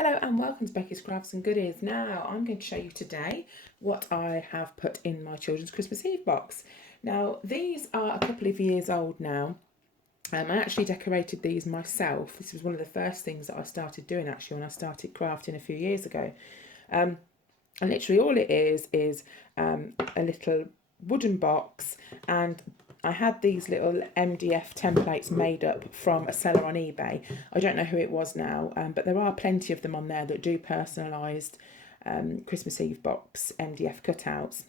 Hello and welcome to Becky's Crafts and Goodies. Now I'm going to show you today what I have put in my children's Christmas Eve box. Now these are a couple of years old now. I actually decorated these myself. This was one of the first things that I started doing actually when I started crafting a few years ago. And literally all it is a little wooden box, and I had these little MDF templates made up from a seller on eBay. I don't know who it was now, but there are plenty of them on there that do personalised Christmas Eve box MDF cutouts.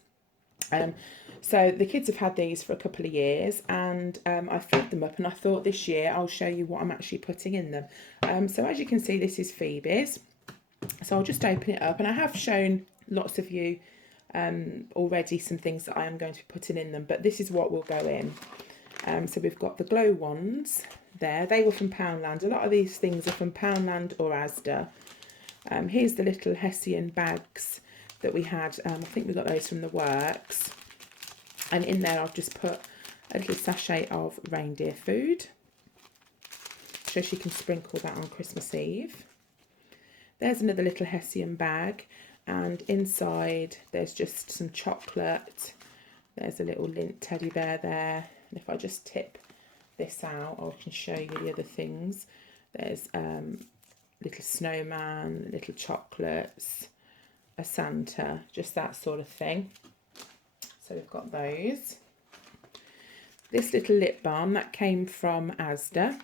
So the kids have had these for a couple of years, and I filled them up, and I thought this year I'll show you what I'm actually putting in them. So as you can see, this is Phoebe's. So I'll just open it up, and I have shown lots of you already some things that I am going to be putting in them, but this is what will go in. So we've got the glow wands there. They were from Poundland. A lot of these things are from Poundland or Asda. Here's the little Hessian bags that we had. I think we got those from the works. And in there I've just put a little sachet of reindeer food, so she can sprinkle that on Christmas Eve. There's another little Hessian bag, and inside there's just some chocolate. There's a little lint teddy bear there, and if I just tip this out I can show you the other things. There's little snowman, little chocolates, a Santa, just that sort of thing. So we've got those. This little lip balm that came from Asda.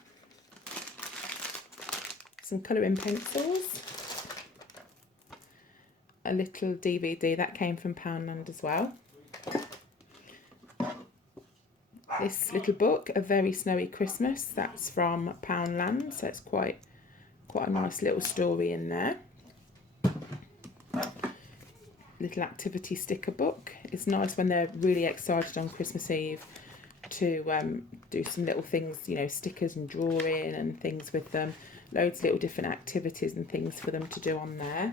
Some colouring pencils. A little DVD that came from Poundland as well. This little book, A Very Snowy Christmas, that's from Poundland, so it's quite a nice little story in there. Little activity sticker book. It's nice when they're really excited on Christmas Eve to do some little things, you know, stickers and drawing and things with them. Loads of little different activities and things for them to do on there.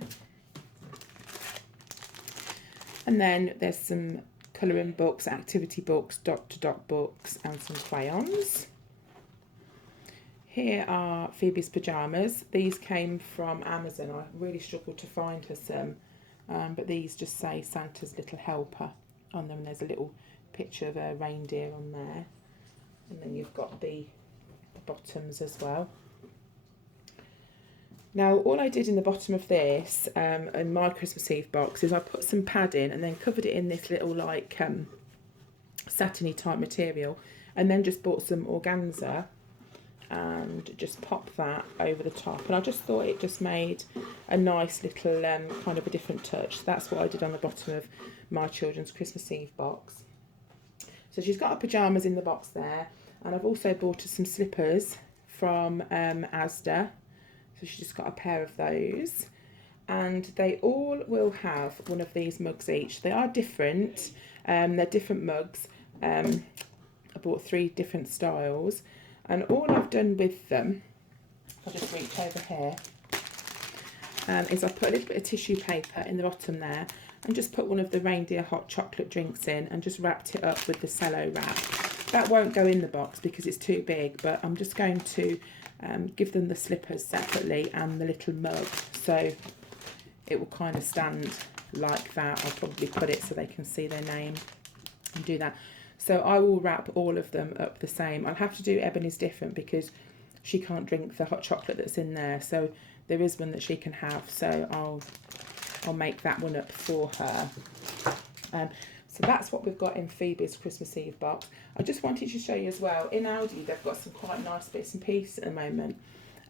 And then there's some colouring books, activity books, dot-to-dot books, and some crayons. Here are Phoebe's pyjamas. These came from Amazon. I really struggled to find her some, but these just say Santa's Little Helper on them. And there's a little picture of a reindeer on there. And then you've got the bottoms as well. Now, all I did in the bottom of this, in my Christmas Eve box, is I put some padding and then covered it in this little, like, satiny type material, and then just bought some organza and just popped that over the top. And I just thought it just made a nice little kind of a different touch. So that's what I did on the bottom of my children's Christmas Eve box. So she's got her pyjamas in the box there, and I've also bought her some slippers from Asda. So she's just got a pair of those, and they all will have one of these mugs each. They are different, they're different mugs. I bought 3 different styles, and all I've done with them, I'll just reach over here, is I put a little bit of tissue paper in the bottom there and just put one of the reindeer hot chocolate drinks in and just wrapped it up with the cello wrap. That won't go in the box because it's too big, but I'm just going to give them the slippers separately and the little mug, so it will kind of stand like that. I'll probably put it so they can see their name and do that. So I will wrap all of them up the same. I'll have to do Ebony's different because she can't drink the hot chocolate that's in there, so there is one that she can have, so I'll make that one up for her. So that's what we've got in Phoebe's Christmas Eve box. I just wanted to show you as well, in Aldi they've got some quite nice bits and pieces at the moment,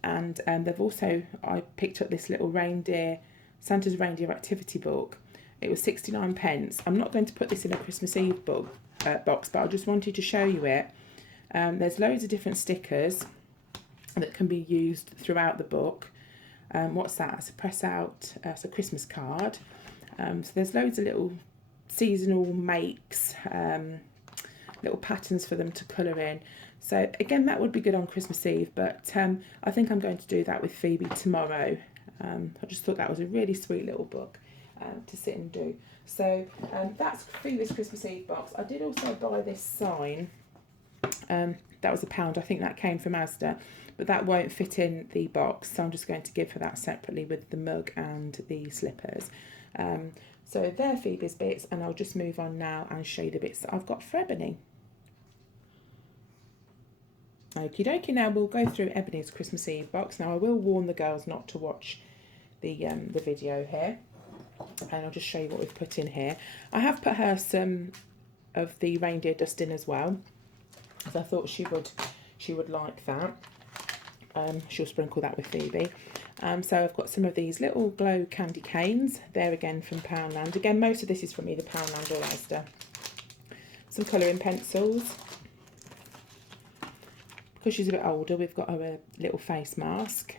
and they've also, I picked up this little reindeer, Santa's Reindeer Activity book. It was 69 pence. I'm not going to put this in a Christmas Eve box, but I just wanted to show you it. There's loads of different stickers that can be used throughout the book. What's that? It's a press out, it's a Christmas card. So there's loads of little seasonal makes, little patterns for them to colour in. So again, that would be good on Christmas Eve, but I think I'm going to do that with Phoebe tomorrow. I just thought that was a really sweet little book to sit and do. So that's Phoebe's Christmas Eve box. I did also buy this sign that was £1. I think that came from Asda, but that won't fit in the box, so I'm just going to give her that separately with the mug and the slippers. So they're Phoebe's bits, and I'll just move on now and show you the bits that I've got for Ebony. Okie dokie, now we'll go through Ebony's Christmas Eve box. Now I will warn the girls not to watch the video here, and I'll just show you what we've put in here. I have put her some of the reindeer dust in as well, because I thought she would like that. She'll sprinkle that with Phoebe. So I've got some of these little glow candy canes. They're again from Poundland. Again, most of this is from either Poundland or Asda. Some colouring pencils. Because she's a bit older, we've got her a little face mask.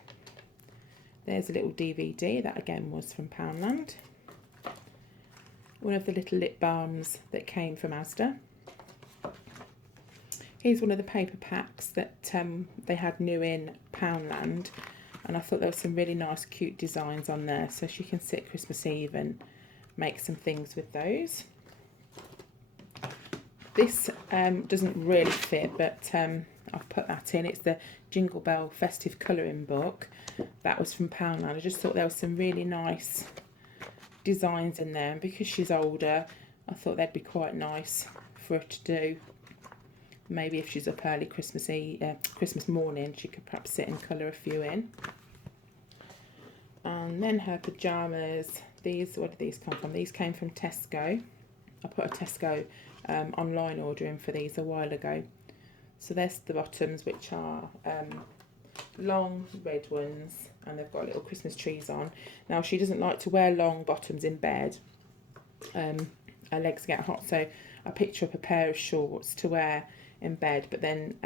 There's a little DVD. That again was from Poundland. One of the little lip balms that came from Asda. Here's one of the paper packs that they had new in Poundland, and I thought there were some really nice cute designs on there, so she can sit Christmas Eve and make some things with those. This doesn't really fit, but I've put that in. It's the Jingle Bell Festive Colouring Book. That was from Poundland. I just thought there was some really nice designs in there, and because she's older, I thought they'd be quite nice for her to do. Maybe if she's up early Christmas morning, she could perhaps sit and colour a few in. And then her pyjamas. These, where did these come from? These came from Tesco. I put a Tesco online order in for these a while ago. So there's the bottoms, which are long red ones, and they've got little Christmas trees on. Now she doesn't like to wear long bottoms in bed. Her legs get hot, so I picked her up a pair of shorts to wear in bed, but then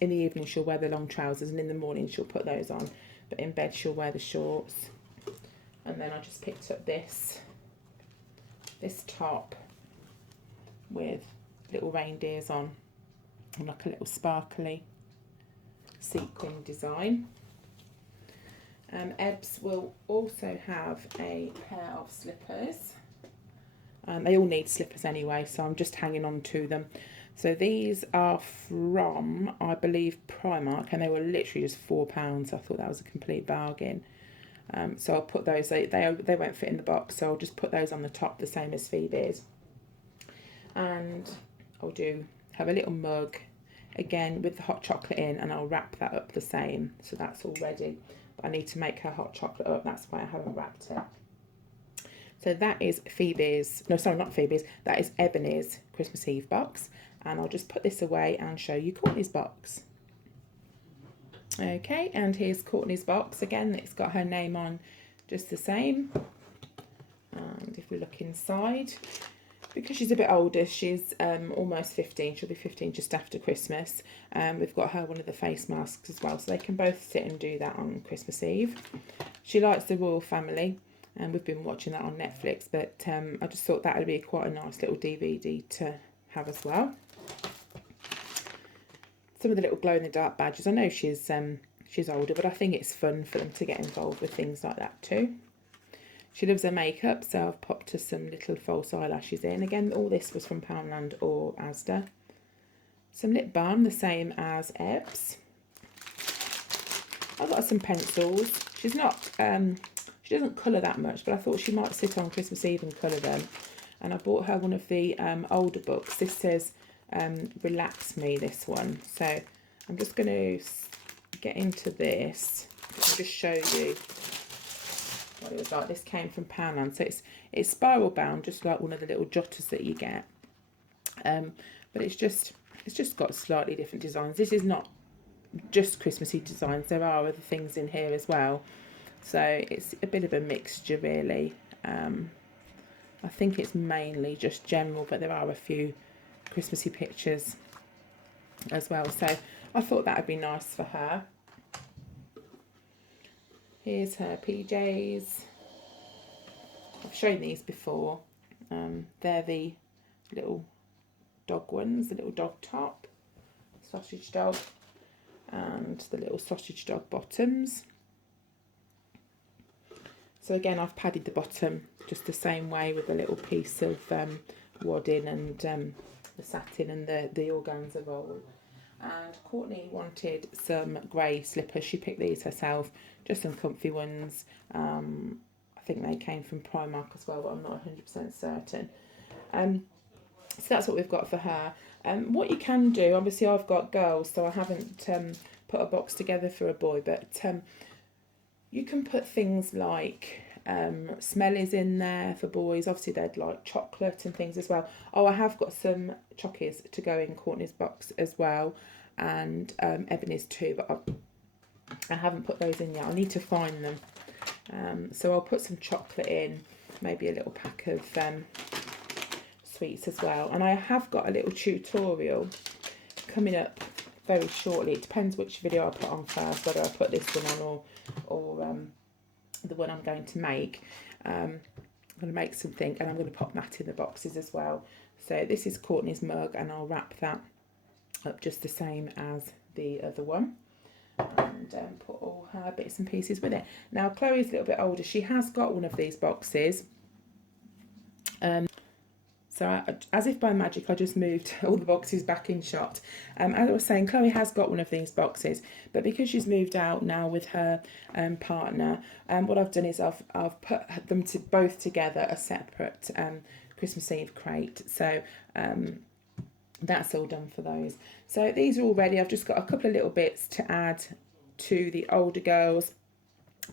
in the evening she'll wear the long trousers, and in the morning she'll put those on, but in bed she'll wear the shorts. And then I just picked up this top with little reindeers on, and like a little sparkly sequin design. Ebbs will also have a pair of slippers. They all need slippers anyway, so I'm just hanging on to them. So these are from, I believe, Primark, and they were literally just £4. So I thought that was a complete bargain. So I'll put those, they won't fit in the box, so I'll just put those on the top, the same as Phoebe's. And I'll have a little mug, again with the hot chocolate in, and I'll wrap that up the same. So that's all ready. But I need to make her hot chocolate up, that's why I haven't wrapped it. So that is that is Ebony's Christmas Eve box. And I'll just put this away and show you Courtney's box. Okay, and here's Courtney's box again. It's got her name on just the same. And if we look inside, because she's a bit older, she's almost 15. She'll be 15 just after Christmas. We've got her one of the face masks as well, so they can both sit and do that on Christmas Eve. She likes the Royal Family, and we've been watching that on Netflix, but I just thought that would be quite a nice little DVD to have as well. Some of the little glow-in-the-dark badges. I know she's older, but I think it's fun for them to get involved with things like that too. She loves her makeup, so I've popped her some little false eyelashes in. Again, all this was from Poundland or Asda. Some lip balm, the same as Ebbs. I've got some pencils. She's not, she doesn't colour that much, but I thought she might sit on Christmas Eve and colour them. And I bought her one of the older books. This says Relax Me, this one. So I'm just going to get into this and just show you what it was like. This came from Poundland. So it's spiral bound, just like one of the little jotters that you get. But it's just got slightly different designs. This is not just Christmassy designs. There are other things in here as well. So it's a bit of a mixture really. I think it's mainly just general, but there are a few Christmassy pictures as well. So I thought that would be nice for her. Here's her PJs. I've shown these before. They're the little dog ones, the little dog top, sausage dog, and the little sausage dog bottoms. So again, I've padded the bottom just the same way with a little piece of wadding and the satin and the organza roll. And Courtney wanted some grey slippers. She picked these herself, just some comfy ones. I think they came from Primark as well, but I'm not 100% certain. So that's what we've got for her. What you can do, obviously I've got girls, so I haven't put a box together for a boy, but you can put things like smellies in there for boys. Obviously they'd like chocolate and things as well. Oh, I have got some chockies to go in Courtney's box as well, and Ebony's too, but I haven't put those in yet. I need to find them. So I'll put some chocolate in, maybe a little pack of sweets as well. And I have got a little tutorial coming up very shortly. It depends which video I put on first, whether I put this one on or the one I'm going to make. I'm going to make something, and I'm going to pop that in the boxes as well. So this is Courtney's mug, and I'll wrap that up just the same as the other one, and put all her bits and pieces with it. Now Chloe's a little bit older. She has got one of these boxes. So as if by magic, I just moved all the boxes back in shot. As I was saying, Chloe has got one of these boxes, but because she's moved out now with her partner, what I've done is I've put them both together, a separate Christmas Eve crate. So that's all done for those. So these are all ready. I've just got a couple of little bits to add to the older girls,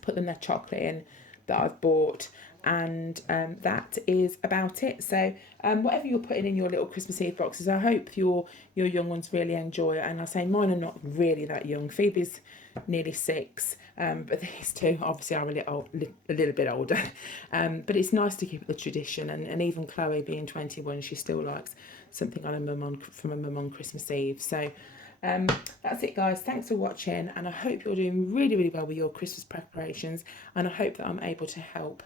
put them their chocolate in that I've bought, and that is about it. So whatever you're putting in your little Christmas Eve boxes, I hope your young ones really enjoy it. And I say mine are not really that young. Phoebe's nearly 6, but these two obviously are a little bit older. But it's nice to keep the tradition, and even Chloe being 21, she still likes something from a mum on Christmas Eve. So that's it, guys. Thanks for watching, and I hope you're doing really, really well with your Christmas preparations, and I hope that I'm able to help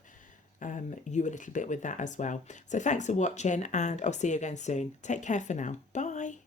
you a little bit with that as well. So thanks for watching, and I'll see you again soon. Take care for now. Bye.